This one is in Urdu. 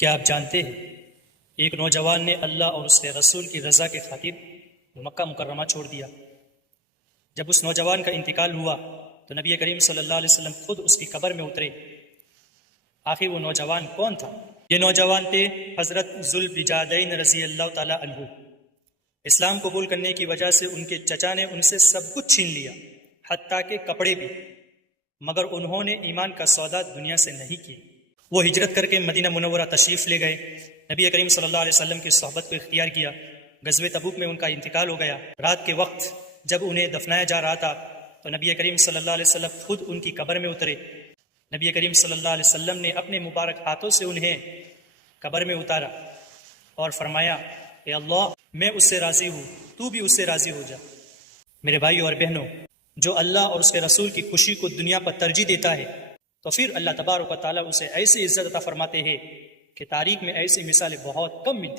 کیا آپ جانتے ہیں ایک نوجوان نے اللہ اور اس کے رسول کی رضا کے خاطر مکہ مکرمہ چھوڑ دیا۔ جب اس نوجوان کا انتقال ہوا تو نبی کریم صلی اللہ علیہ وسلم خود اس کی قبر میں اترے۔ آخر وہ نوجوان کون تھا؟ یہ نوجوان تھے حضرت ذوالبجادین رضی اللہ تعالی عنہ۔ اسلام قبول کرنے کی وجہ سے ان کے چچا نے ان سے سب کچھ چھین لیا، حتیٰ کہ کپڑے بھی، مگر انہوں نے ایمان کا سودا دنیا سے نہیں کیا۔ وہ ہجرت کر کے مدینہ منورہ تشریف لے گئے، نبی کریم صلی اللہ علیہ وسلم کی صحبت کو اختیار کیا۔ غزوہ تبوک میں ان کا انتقال ہو گیا۔ رات کے وقت جب انہیں دفنایا جا رہا تھا تو نبی کریم صلی اللہ علیہ وسلم خود ان کی قبر میں اترے۔ نبی کریم صلی اللہ علیہ وسلم نے اپنے مبارک ہاتھوں سے انہیں قبر میں اتارا اور فرمایا، اے اللہ، میں اس سے راضی ہوں، تو بھی اس سے راضی ہو جا۔ میرے بھائیو اور بہنوں، جو اللہ اور اس کے رسول کی خوشی کو دنیا پر ترجیح دیتا ہے تو پھر اللہ تبارک و تعالیٰ اسے ایسی عزت عطا فرماتے ہیں کہ تاریخ میں ایسی مثالیں بہت کم ملتی ہیں۔